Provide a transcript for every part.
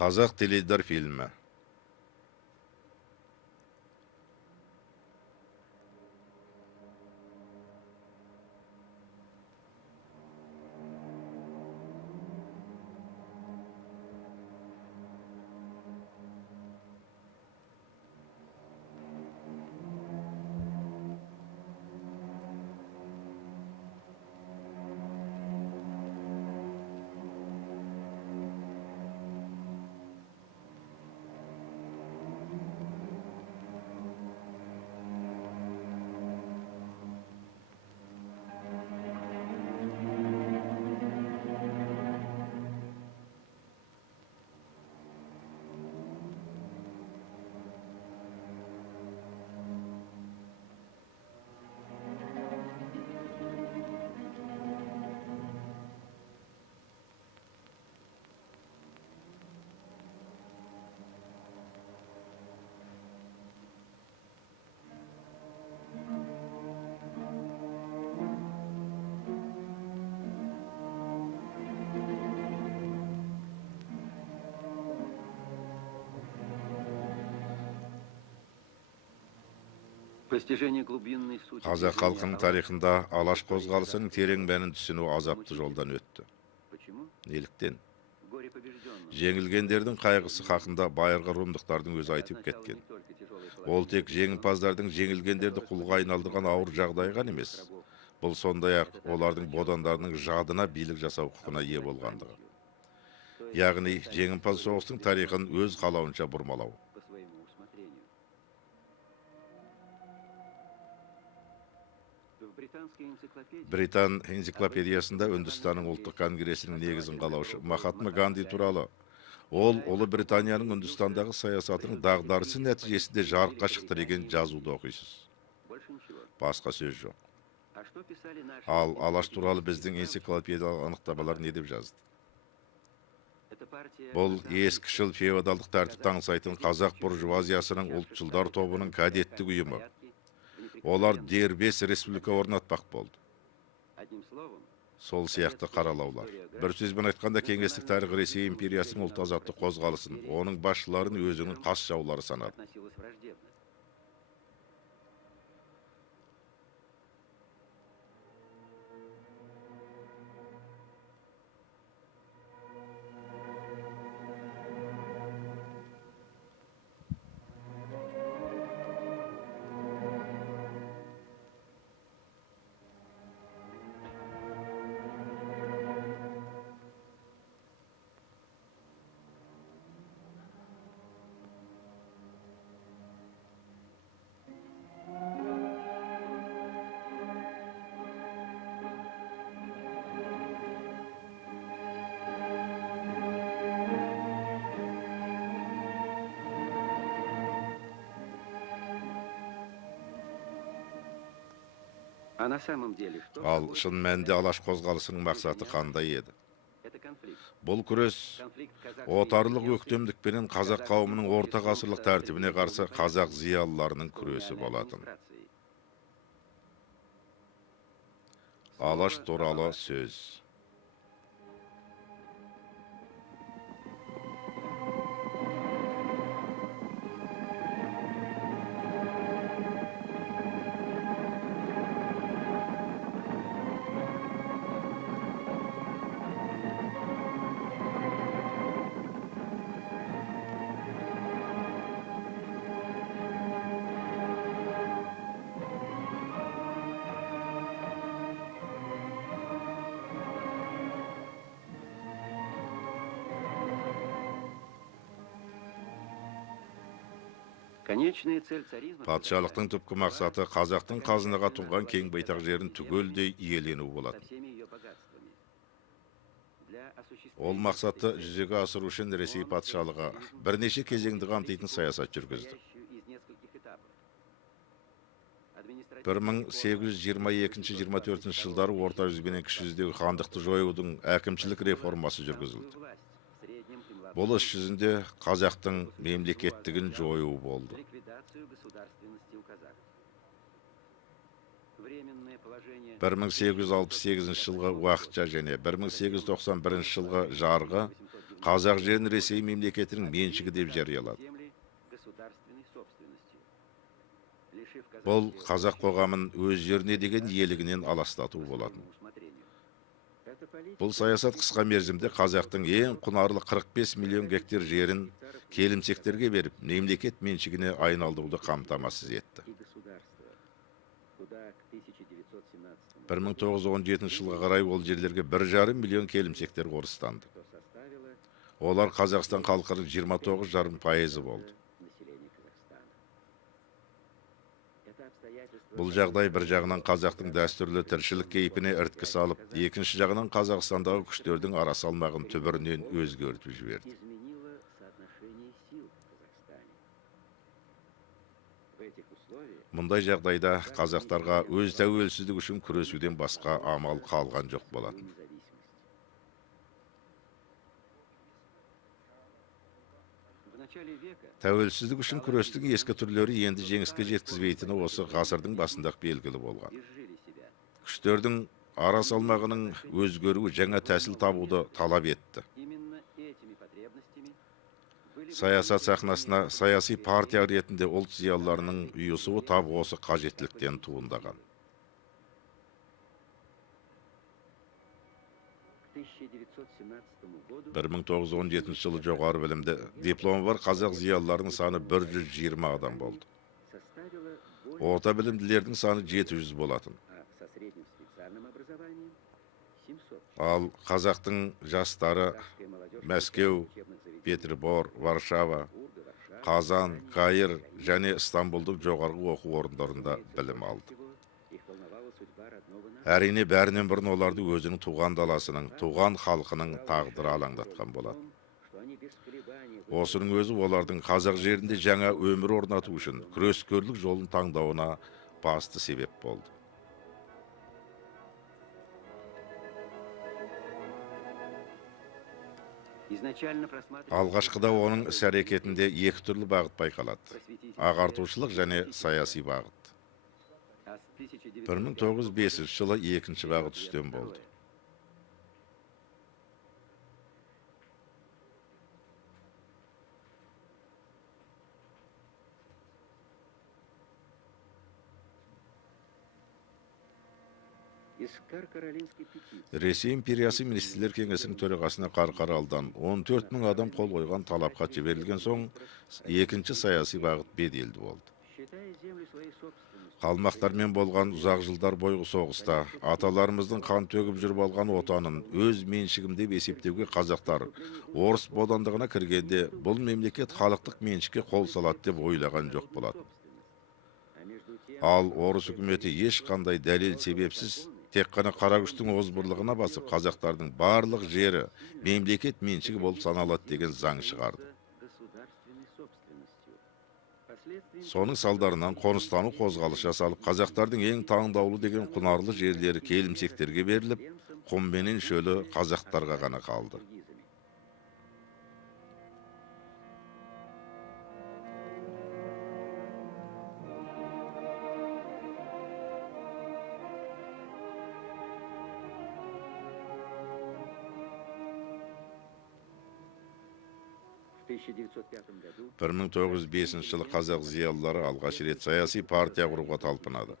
Қазақ теледидар фильмі. Қазақ халқының тарихында алаш қозғалысының терең мәнін түсіну азапты жолдан өтті. Неліктен? Жеңілгендердің қайғысы хақында байырғы румдықтардың өзі айтып кеткен. Ол тек жеңімпаздардың жеңілгендерді құлға айналдырған ауыр жағдай ғана емес. Бұл сондай-ақ олардың бодандарының жадына билік жасау құқығына ие болғандығы. Яғни жеңімпаз соғыстың тарихын өз қалауынша бұрмалау. Британ энциклопедиясында Үндістанның ұлттық конгресінің негізін қалаушы Махатма Ганди туралы, ол Ұлыбританияның Үндістандағы саясатының дағдарысы нәтижесінде жарыққа шықты деген жазуды оқисыз. Басқа сөз жоқ. Ал алаш туралы біздің энциклопедиялық анықтамалар не деп жазды? Бұл ескішіл феодалдық тәртіпті аңсайтын қазақ буржуазиясының ұлтшылдар тобының кадеттік ұйымы. Олар дербес республика орнатпақ болды. Сол сияқты қаралаулар. Бір сөзбен айтқанда, кеңестік тарих Ресей империясының ұлт азаттық қозғалысын, оның басшыларын өзінің қас жаулары санады. Ал шын мәнінде алаш қозғалысының мақсаты қандай еді? Бұл күрес отарлық өктемдікпенен қазақ қауымының орта ғасырлық тәртібіне қарсы қазақ зиялыларының күресі болатын. Алаш туралы сөз. Патшалықтың түпкі мақсаты қазақтың қазынаға тұнған кең байтақ жерін түгелдей иелену болатын. Ол мақсатты жүзеге асыру үшін Ресей патшалығы бірнеше кезеңді қамтитын саясат жүргізді. 1822-24 жылдары орта жүз бен кіші жүздегі хандықты жоюдың әкімшілік реформасы жүргізілді. Бұл іс жүзінде қазақтың мемлекеттігін жою болды. 1868 жылғы уақытша және 1891 жылғы жарғы қазақ жерін Ресей мемлекетінің меншігі деп жариялады. Бұл қазақ қоғамын өз жеріне деген иелігінен аластату болатын. Бұл саясат қысқа мерзімде қазақтың ең құнарлы 45 миллион гектар жерін келімсектерге беріп, мемлекет меншігіне айналдыруды қамтамасыз етті. 1917 жылға қарай ол жерлерге 1,5 миллион келімсектер қоныстанды. Олар Қазақстан халқының 29,5% болды. Бұл жағдай бір жағынан қазақтың дәстүрлі тіршілік кейпіне ірткі салып, екінші жағынан Қазақстандағы күштердің ара салмағын түбірінен өзгертіп жіберді. Мұндай жағдайда қазақтарға өз тәуелсіздік үшін күресуден басқа амал қалған жоқ болатын. 'Тәуелсіздік үшін күрестің ескі түрлері енді жеңіске жеткізбейтіні осы ғасырдың басында белгілі болған. Күштердің ара салмағының өзгеруі жаңа тәсіл табуды талап етті. Саясат сахнасына саяси партия ретінде ұлт зиялыларының ұйысуы тап осы қажеттіліктен туындаған. 1917 жылы жоғары білімді дипломы бар қазақ зиялыларының саны 120 адам болды. Орта білімділердің саны 700 болатын. Ал қазақтың жастары Мәскеу, Петербор, Варшава, Қазан, Каир және Стамбулдың жоғарғы оқу орындарында білім алды. Әрине бәрінен бұрын оларды өзінің туған даласының, туған халқының тағдыры алаңдатқан болады. Осының өзі олардың қазақ жерінде жаңа өмір орнату үшін күрескерлік жолын таңдауына басты себеп болды. Алғашқыда оның іс-әрекетінде екі түрлі бағыт байқалады: ағартушылық және саяси бағыт. 1905 жылы екінші бағыт үстем болды. Ресей империясы министрлер кеңесінің төрағасына Қарқаралыдан 14 мың адам қол қойған талапқа жіберілген соң, екінші саяси бағыт беделді болды. Қалмақтармен болған ұзақ жылдар бойғы соғыста аталарымыздың қан төгіп жүріп алған отанын өз меншігім деп есептеуге қазақтар орыс бодандығына кіргенде бұл мемлекет халықтық меншікке қол салады деп ойлаған жоқ болады. Ал орыс үкіметі ешқандай дәлел себепсіз тек қана қара күштің озбырлығына басып, қазақтардың барлық жері мемлекет меншігі болып саналады деген заң шығарды. Соның салдарынан қоныстану қозғалыс жасалып, қазақтардың ең таңдаулы деген құнарлы жерлері келімсектерге беріліп, құм менен шөлі қазақтарға ғана қалды. Бір 1905 жылы қазақ зиялылары алғаш рет саяси партия құруға талпынады.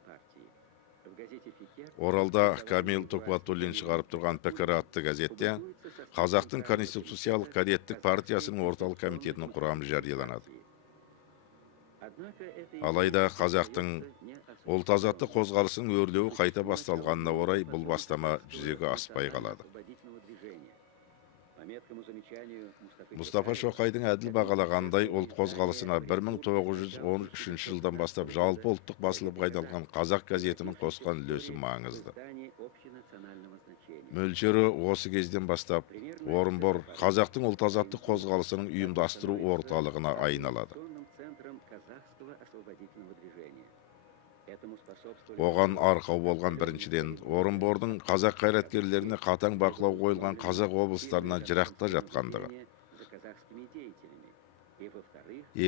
Оралда Камил Токватуллин шығарып тұрған «Пікір» атты газетте қазақтың конституциялық кадеттік партиясының орталық комитетінің құрамы жарияланады. Алайда қазақтың ұлт-азаттық қозғалысының өрлеуі қайта басталғанына орай бұл бастама жүзеге аспай қалады. Мұстафа Шоқайдың әділ бағалағандай ұлт қозғалысына 1913 жылдан бастап жалпы ұлттық басылымға айналған қазақ газетінің қосқан үлесі маңызды. Мөлшері осы кезден бастап Орынбор қазақтың ұлт-азаттық қозғалысының ұйымдастыру орталығына айналады. Оған арқау болған біріншіден Орынбордың қазақ қайраткерлеріне қатаң бақылау қойылған қазақ облыстарына жырақта жатқандығы.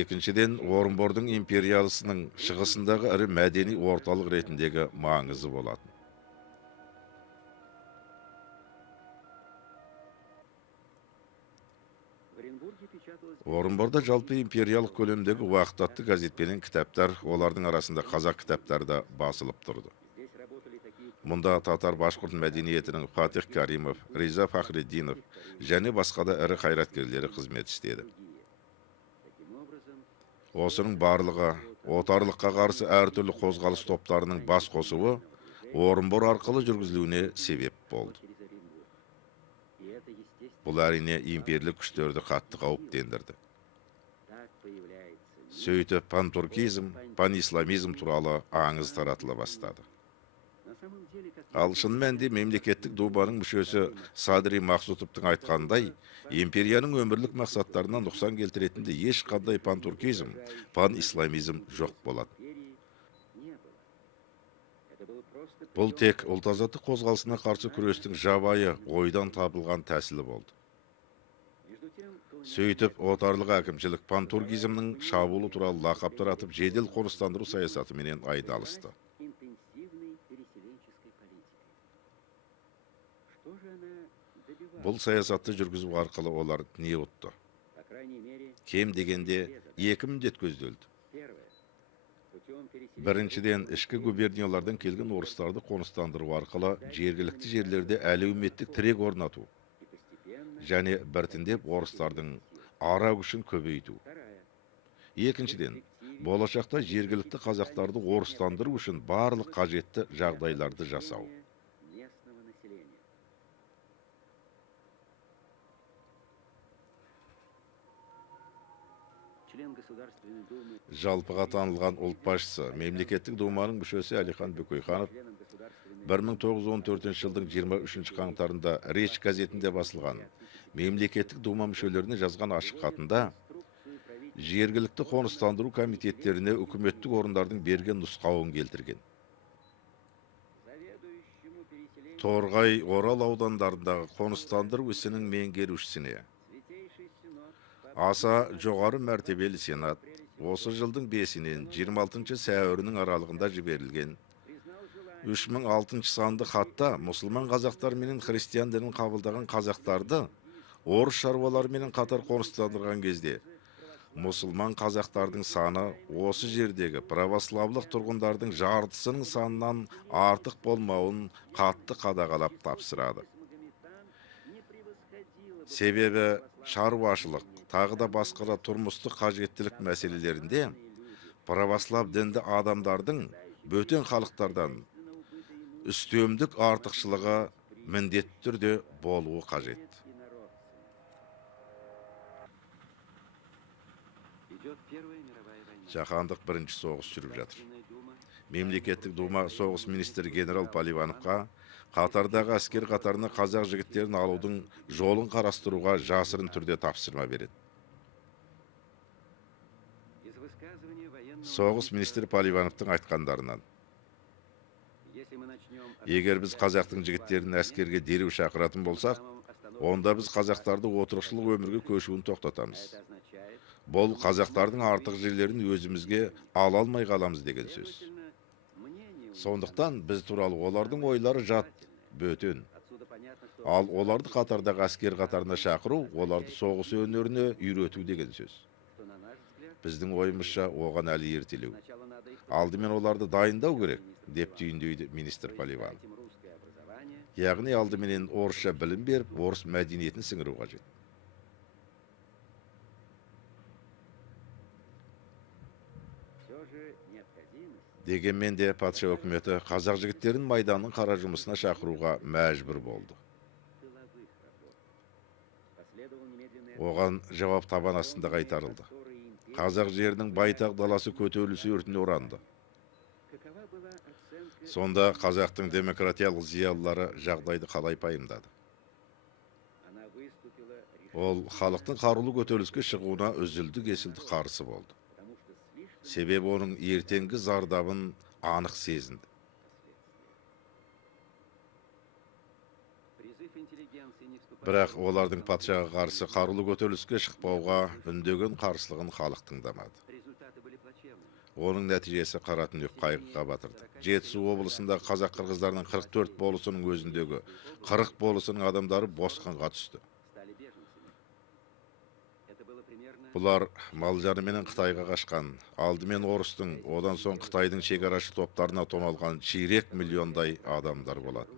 Екіншіден Орынбордың империялысының шығысындағы ірі мәдени орталық ретіндегі маңызы болатын. Орынборда жалпы империялық көлемдегі уақыт атты газет пенен кітаптар, олардың арасында қазақ кітаптары да басылып тұрды. Мұнда татар башқұрт мәдениетінің Фатих Каримов, Риза Фахреддинов және басқа да ірі қайраткерлері қызмет істеді. Осының барлығы отарлыққа қарсы әртүрлі қозғалыс топтарының бас қосуы Орынбор арқылы жүргізілуіне себеп болды. Бұл әрине имперлік күштерді қатты қауіптендірді. Сөйтіп пантуркизм, панисламизм туралы аңыз таратыла бастады. Ал шын мәнінде мемлекеттік думаның мүшесі Садри Мақсутовтың айтқандай, империяның өмірлік мақсаттарына нұқсан келтіретінде ешқандай пантуркизм, панисламизм жоқ болады. Бұл тек ұлт-азаттық қозғалысына қарсы күрестің жабайы ойдан табылған тәсілі болды. Сөйтіп, отарлық әкімшілік пантуркизмнің шабуылы туралы лақап таратып, жедел қоныстандыру саясаты менен айналысты. Бұл саясатты жүргізу арқылы олар не ұтты? Кем дегенде 2 міндет көзделді. Біріншіден, ішкі губерниялардан келген орыстарды қоныстандыру арқылы жергілікті жерлерде әлеуметтік тірек орнату. Және біртіндеп орыстардың ара күшін көбейту. Екіншіден, болашақта жергілікті қазақтарды орыстандыру үшін барлық қажетті жағдайларды жасау. Жалпыға танылған ұлт басшысы, мемлекеттік думаның мүшесі Әлихан Бөкейханов 1914 жылдың 23 қаңтарында Речь газетінде басылған мемлекеттік дума мүшелеріне жазған ашық хатында жергілікті қоныстандыру комитеттеріне үкіметтік орындардың берген нұсқауын келтірген. Торғай, Орал аудандарындағы қоныстандыру ісінің меңгерушісіне аса жоғары мәртебелі сенат осы жылдың 5-нен 26 сәуірінің аралығында жіберілген 3006 санды хатта мұсылман қазақтар менен христиан дінін қабылдаған қазақтарды орыс шаруалары менен қатар қоныстандырған кезде мұсылман қазақтардың саны осы жердегі православлық тұрғындардың жартысының санынан артық болмауын қатты қадағалап тапсырады. Себебі шаруашылық, тағы да басқа да тұрмыстық қажеттілік мәселелерінде православ дінді адамдардың бөтен халықтардан үстемдік артықшылығы міндетті түрде болуы қажет. Жаһандық бірінші соғыс жүріп жатыр. Мемлекеттік дума соғыс министрі генерал Поливановқа қатардағы әскер қатарына қазақ жігіттерін алудың жолын қарастыруға жасырын түрде тапсырма береді. Соғыс министрі Поливановтың айтқандарынан: егер біз қазақтың жігіттерін әскерге дереу шақыратын болсақ, онда біз қазақтарды отырықшылық өмірге көшуін тоқтатамыз. Бұл қазақтардың артық жерлерін өзімізге ала алмай қаламыз деген сөз. Сондықтан біз туралы олардың ойлары жат, бөтен. Ал оларды қатардағы әскер қатарына шақыру, оларды соғыс өнеріне үйрету деген сөз. Біздің ойымызша оған әлі ертелеу. Алдымен оларды дайындау керек, деп түйіндейді министр Поливанов. Яғни алдыменен орысша білім беріп, орыс мәдениетін сіңіру қажет. Дегенмен де патша өкіметі қазақ жігіттерін майданның қара жұмысына шақыруға мәжбүр болды. Оған жауап табан астында қайтарылды. Қазақ жерінің байтақ даласы көтерілісі өртіне оранды. Сонда қазақтың демократиялық зиялылары жағдайды қалай пайымдады? Ол халықтың қарулы көтеріліске шығуына үзілді-кесілді қарсы болды. Себебі оның ертеңгі зардабын анық сезінді. Бірақ олардың патшаға қарсы қарулы көтеріліске шықпауға үндеген қарсылығын халық тыңдамады. Оның нәтижесі қара түнек қайғыға батырды. Жетісу облысында қазақ қырғыздарының 44 болысының өзіндегі 40 болысының адамдары босқынға түсті. Бұлар Малжары менен Қытайға қашқан, алдымен орыстың, одан соң Қытайдың шекарашы топтарына томалған ширек миллиондай адамдар болады.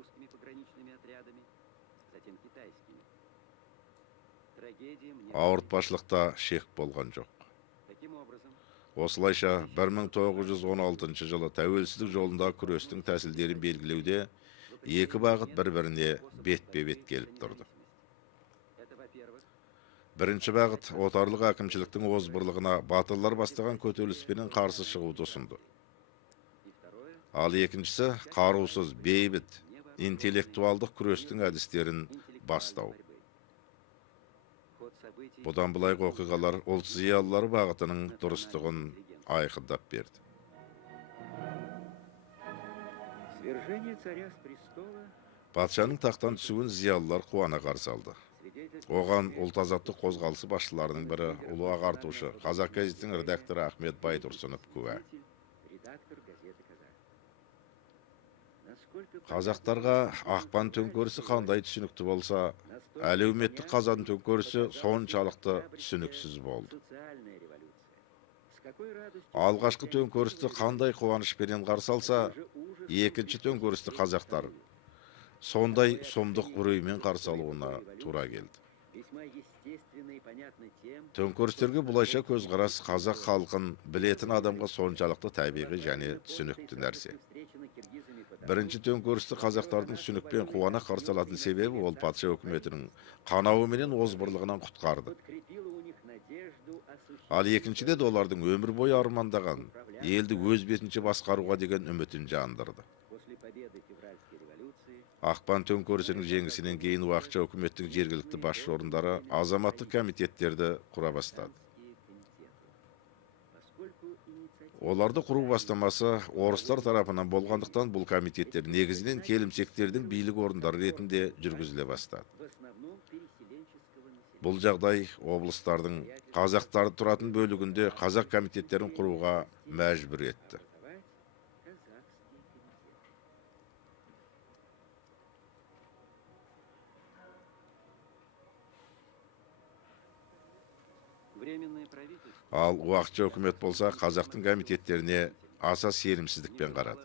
Ауыртпашылықта шек болған жоқ. Осылайша 1916 жылы тәуелсіздік жолында күрестің тәсілдерін белгілеуде екі бағыт бір-біріне бетпе-бет келіп тұрды. Бірінші бағыт отарлық әкімшіліктің озбырлығына батырлар бастаған көтеріліспенен қарсы шығуды ұсынды. Ал екіншісі қарусыз, бейбіт, интеллектуалдық күрестің әдістерін бастау. Бұдан былайғы оқиғалар ұлт зиялылары бағытының дұрыстығын айқындап берді. Патшаның тақтан түсуін зиялылар қуана қарсы алды. Оған ұлт азаттық қозғалысы басшыларының бірі ұлы ағартушы, Қазақ газетінің редакторы Ахмет Байтұрсынов куә. Қазақтарға ақпан төңкерісі қандай түсінікті болса, әлеуметтік қазан төңкерісі соншалықты түсініксіз болды. Алғашқы төңкерісті қандай қуанышпенен қарсы алса, екінші төңкерісті қазақтар сондай сұмдық үреймен қарсы алуына тура келді. Төңкерістерге бұлайша көзқарас қазақ халқын білетін адамға соншалықты табиғи және түсінікті нәрсе. Бірінші төңкерісті қазақтардың түсінікпен қуана қарсы алатын себебі ол патша өкіметінің қанауы менен озбырлығынан құтқарды. Ал екіншіде де олардың өмір бойы армандаған, елді өз бетінше басқаруға деген үмітін жандырды. Ақпан төңкерісінің жеңісінен кейін уақытша өкіметтің жергілікті басшы орындары азаматтық комитеттерді құра бастады. Оларды құру бастамасы орыстар тарапынан болғандықтан бұл комитеттер негізінен келімсектердің билік орындары ретінде жүргізіле бастады. Бұл жағдай облыстардың қазақтары тұратын бөлігінде қазақ комитеттерін құруға мәжбүр етті. Ал уақытша үкімет болса, қазақтың комитеттеріне аса сенімсіздікпен қарады.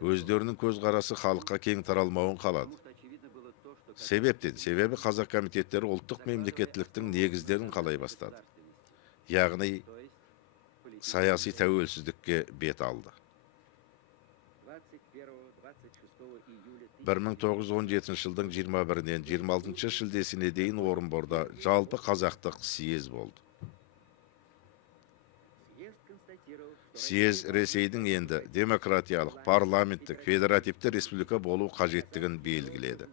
Өздерінің көзқарасы халыққа кең таралмауын қалады. Себебі қазақ комитеттері ұлттық мемлекеттіліктің негіздерін қалай бастады. Яғни, саяси тәуелсіздікке бет алды. 1917 жылдың 21-нен 26 шілдесіне дейін Орынборда жалпы қазақтық съез болды. Съез Ресейдің енді демократиялық, парламенттік, федеративті республика болу қажеттігін белгіледі.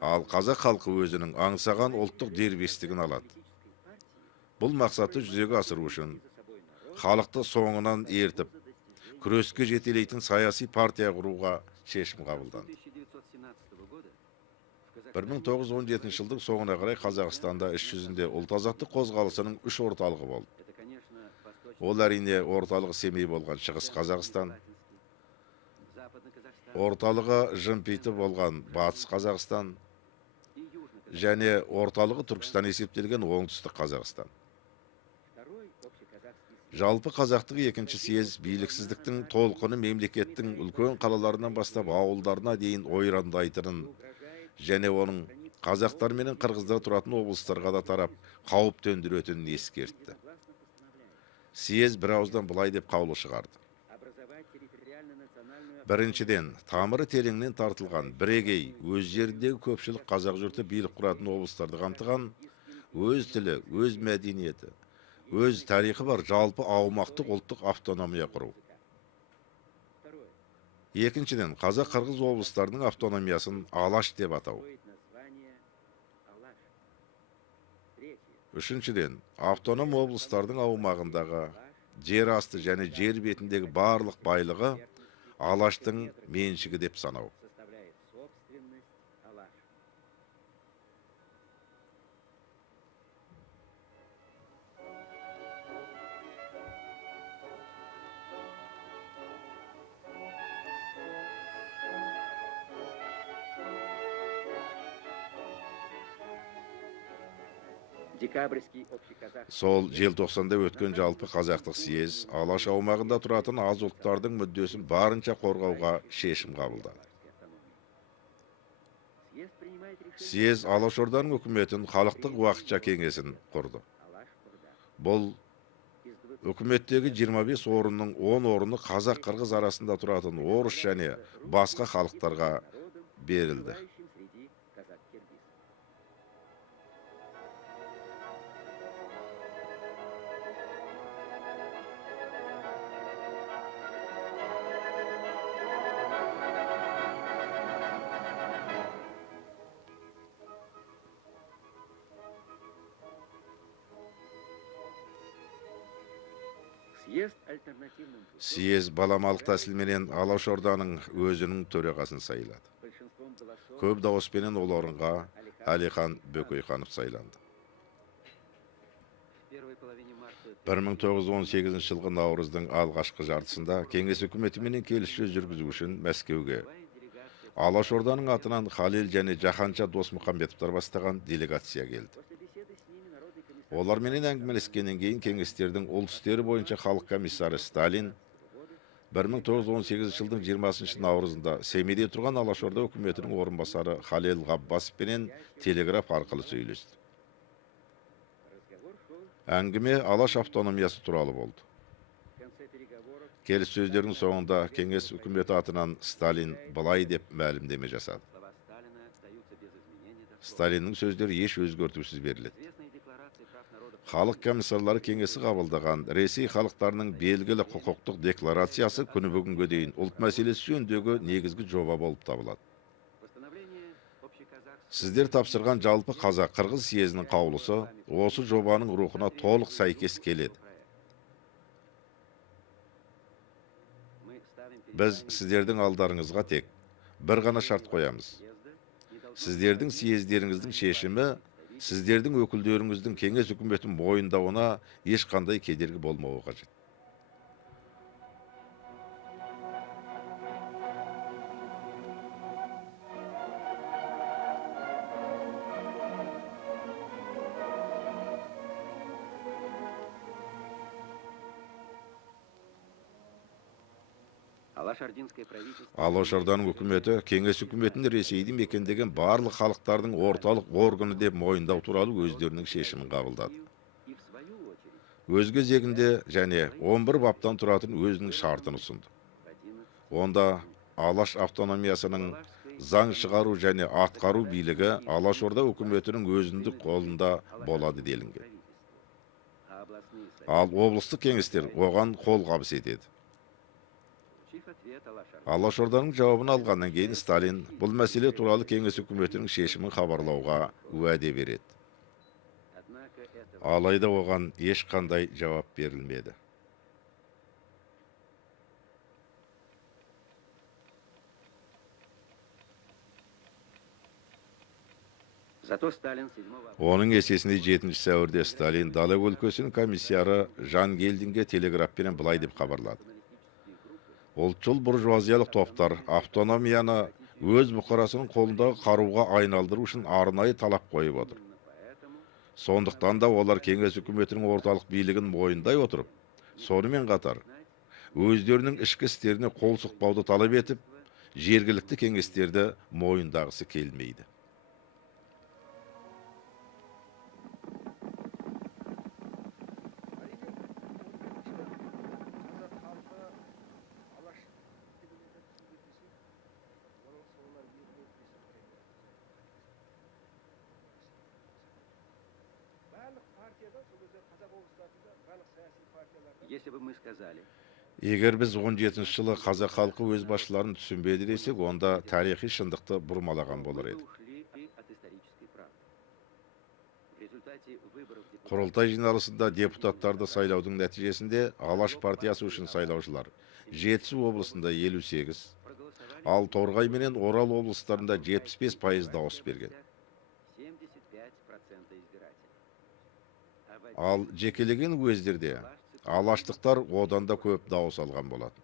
Ал қазақ халқы өзінің аңсаған ұлттық дербестігін алады. Бұл мақсатты жүзеге асыру үшін халықты соңынан ертіп, күреске жетелейтін саяси партия құруға шешім қабылданды. 1917 жылдың соңына қарай Қазақстанда іс жүзінде ұлт азаттық қозғалысының 3 орталығы болды. Ол әрине орталығы Семей болған Шығыс Қазақстан, орталығы Жымпиты болған Батыс Қазақстан және орталығы Түркістан есептелген Оңтүстік Қазақстан. Жалпы қазақтық екінші съез биліксіздіктің толқыны мемлекеттің үлкен қалаларынан бастап ауылдарына дейін ойрандайтынын және оның қазақтар менен қырғыздар тұратын облыстарға да тарап қауіп төндіретінін ескертті. Съез бір ауыздан былай деп қаулы шығарды. Біріншіден, тамыры тереңнен тартылған бірегей өз жеріндегі көпшілік қазақ жұрты билік құратын облыстарды қамтыған, өз тілі, өз мәдениеті, өз тарихы бар жалпы аумақтық ұлттық автономия құру. Екіншіден, қазақ-қырғыз облыстарының автономиясын Алаш деп атау. Үшіншіден, автоном облыстардың аумағындағы жер асты және жер бетіндегі барлық байлығы Алаштың меншігі деп санау. Декабрьский общеказахский Сол желтоқсанда өткен жалпы қазақтық съез Алаш аумағында тұратын аз ұлттардың мүддесін барынша қорғауға шешім қабылдады. съезд принимает решение Съез Алашорданың үкіметін халықтық уақытша кеңесін құрды. Алашорда Бұл из 20 үкіметтегі 25 орынның 10 орны қазақ-қырғыз арасында тұратын орыс және басқа халықтарға народом, берілді. проживающим среди казак-киргиз. Съезд альтернативным путем Съез баламалық тәсілменен Алашорданың өзінің төрағасын сайлады. большинством голосов Көп дауыспенен ол орынға Әлихан Бөкейханов сайланды. в первой половине марта 1918 жылғы наурыздың алғашқы жартысында кеңес үкіметіменен келіссөз жүргізу үшін Мәскеуге делегация Алашорданың атынан Халел және Жаханша Досмұхамбетовтар бастаған делегация келді. после беседы с ними народный комиссар Оларменен әңгімелескеннен кейін кеңестердің ұлт істері бойынша халық комиссары Сталин 1918 жылдың 20 наурызында Семейде тұрған Алашорда үкіметінің орынбасары Халел Ғаббасовпенен телеграф арқылы сөйлесті. разговор шел Әңгіме Алаш автономиясы туралы болды. в конце переговоров Келіссөздердің соңында кеңес үкіметі атынан Сталин былай деп мәлімдеме жасады. слова Сталина остаются без изменений дословно. Сталиннің сөздері еш өзгертусіз беріледі. Известные декларации прав народов Халық комиссарлары кеңесі қабылдаған Ресей халықтарының белгілі құқықтық декларациясы күні бүгінге дейін ұлт мәселесі жөніндегі негізгі жоба болып табылады. постановление общеказахского Сіздер тапсырған жалпы қазақ-қырғыз съезінің қаулысы осы жобаның рухына толық сәйкес келеді. мы ставим перед Біз вами сіздердің алдарыңызға тек бір ғана шарт қоямыз. съезда не должно Сіздердің съездеріңіздің шешімі, сіздердің өкілдеріңіздің кеңес үкіметін мойындауына ешқандай кедергі болмауы қажет. Алашординское правительство Алашорданың үкіметі кеңес үкіметін Ресейді мекендеген барлық халықтардың орталық органы деп мойындау туралы өздерінің шешімін қабылдады. и в свою очередь Өз кезегінде және 11 баптан тұратын өзінің шартын ұсынды. 11 Онда Алаш автономиясының заң шығару және атқару билігі Алашорда үкіметінің өзіндік қолында болады делінген. а областные советы, Ал облыстық кеңестер оған қолғабыс етеді. получив ответ Алашорда, Алашорданың жауабын алғаннан кейін Сталин бұл мәселе туралы кеңес үкіметінің шешімін хабарлауға уәде береді. однако этого Алайда оған ешқандай жауап берілмеді. зато Сталин 7 августа Оның есесіне 7 сәуірде Сталин дала өлкесінің комиссары Жан Гельдинге телеграфпен былай деп хабарлады. журналистические группы Ұлтшыл буржуазиялық топтар автономияны өз бұқарасының қолындағы қаруға айналдыру үшін арнайы талап қойып отыр. именно поэтому Сондықтан да олар кеңес үкіметінің орталық билігін мойындай отырып, сонымен қатар өздерінің ішкі істеріне қол сұқпауды талап етіп, жергілікті кеңестерді мойындағысы келмейді. если бы мы сказали, Егер біз 17 жылы қазақ халқы өз басшыларын түсінбеді десек, онда тарихи шындықты бұрмалаған болар мы еді. ушли от исторической правды. В результате выборов депутатов Құрылтай жиналысында депутаттарды сайлаудың нәтижесінде Алаш партиясы үшін сайлаушылар Жетісу облысында 58, проголосовали ал Торғай менен Орал облыстарында 75% дауыс берген. 75% избирателей. А в Ал жекелеген уездерде алаштықтар одан да көп дауыс алған болатын.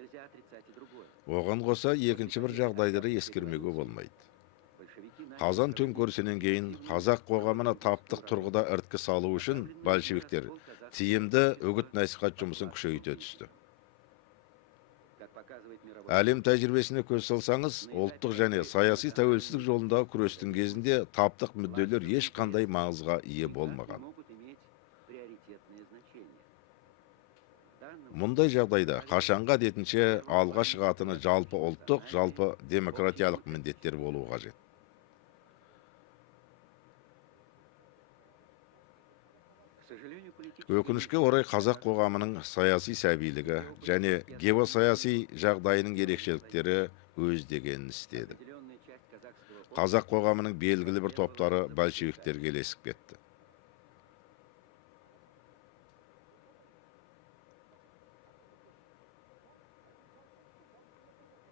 нельзя отрицать и другое. Оған қоса екінші бір жағдайлары ескермеуге болмайды. Большевики Қазан төңкерісінен кейін қазақ қоғамына таптық тұрғыда іріткі салу үшін большевиктер тиімді үгіт насихат жұмысын күшейте түсті. как показывает мировой Әлем тәжірибесіне көз салсаңыз, ұлттық және саяси тәуелсіздік жолындағы күрестің кезінде таптық мүдделер ешқандай маңызға ие болмаған. могут иметь приоритетное значение. В данном Мұндай жағдайда қашанға әдетінше алға шығатыны жалпы ұлттық, жалпы демократиялық міндеттер болуы қажет. к сожалению, политические Өкінішке орай қазақ қоғамының саяси сәбилігі және геосаяси жағдайының ерекшеліктері өз дегенін істеді. определенная часть казахского Қазақ қоғамының белгілі бір топтары большевиктерге ілесіп кетті.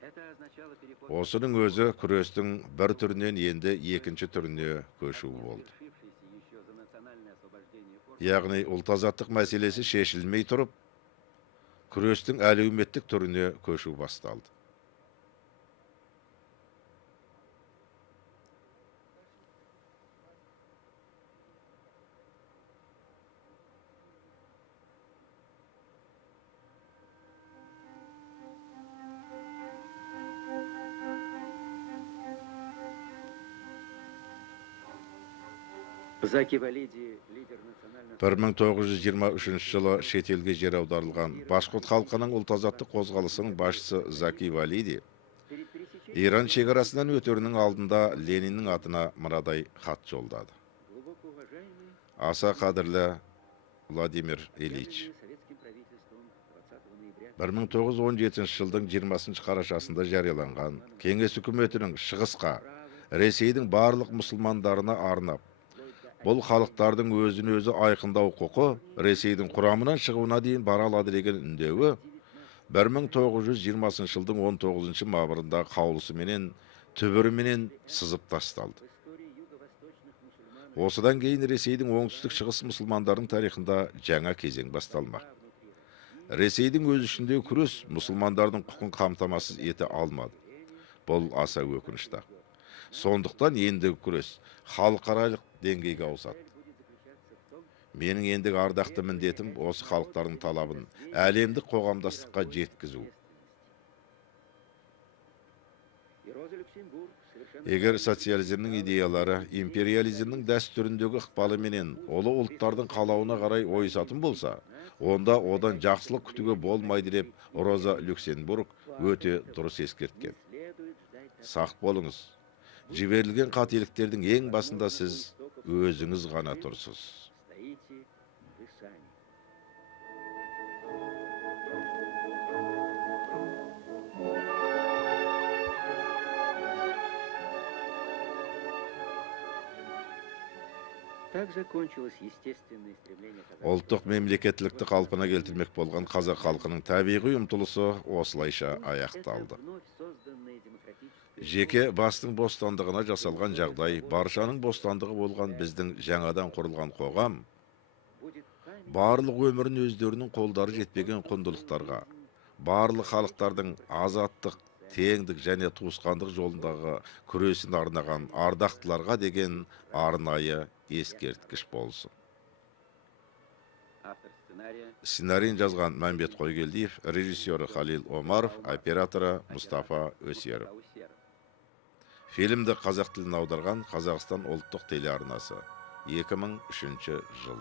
это означало переход Осының өзі күрестің бір түрінен енді екінші түріне көшу болды. свершившейся еще за национальное освобождение Орска Яғни ұлт-азаттық мәселесі шешілмей тұрып, күрестің әлеуметтік түріне көшу басталды. Заки Валиди, лидер национального 1923 жылы шетелге жер аударылған башқұрт халқының ұлт-азаттық қозғалысының басшысы Заки Валиди перед пересечением Иран шекарасынан өтерінің алдында Лениннің атына мынадай хат жолдады. глубоко уважаемый Аса қадірлі Владимир Ильич, советским правительством 20 ноября 1917 жылдың 20 қарашасында жарияланған Кеңес үкіметінің шығысқа Ресейдің барлық мұсылмандарына арнап, бұл халықтардың өзін өзі айқындау құқы Ресейдің құрамынан шығуына дейін бара алады деген үндеуі 1920 жылдың 19 мамырында қаулысыменен түбіріменен сызып тасталды. в истории юго-восточных мусульман Осыдан кейін Ресейдің оңтүстік шығыс мұсылмандарының тарихында жаңа кезең басталмақ. Ресейдің өз ішіндегі күрес мұсылмандардың құқын қамтамасыз ете алмады. Бұл аса өкінішті. Сондықтан ендігі күрес халықаралық деңгейге ауысады. Менің ендігі ардақты міндетім осы халықтардың талабын әлемдік қоғамдастыққа жеткізу. и Роза Люксембург совершенно Егер социализмнің идеялары империализмнің дәстүріндегі ықпалыменен ұлы ұлттардың қалауына қарай ойысатын болса, онда одан жақсылық күтуге болмайды деп Роза Люксембург өте дұрыс ескерткен. следует ждать Сақ болыңыз. Жіберілген қателіктердің ең басында сіз өзіңіз ғана тұрсыз. стоите вы сами. Так закончилось естественное стремление казахского Ұлттық мемлекеттілікті қалпына келтірмек болған қазақ халқының табиғи ұмтылысы осылайша аяқталды. вновь созданное демократическое Жеке бастың бостандығына жасалған жағдай, баршаның бостандығы болған біздің жаңадан құрылған қоғам, будет память барлық өмірін өздерінің қолдары жетпеген құндылықтарға, барлық халықтардың азаттық, теңдік және туысқандық жолындағы күресін арнаған ардақтыларға деген арнайы ескерткіш болсын. автор сценария Сценарийін жазған Мәмбет Қойгелдиев, режиссері Халил Омаров, операторы Мұстафа Өсеров. Каусеров. Фильмді қазақ тіліне аударған Қазақстан ұлттық телеарнасы 2003 жыл.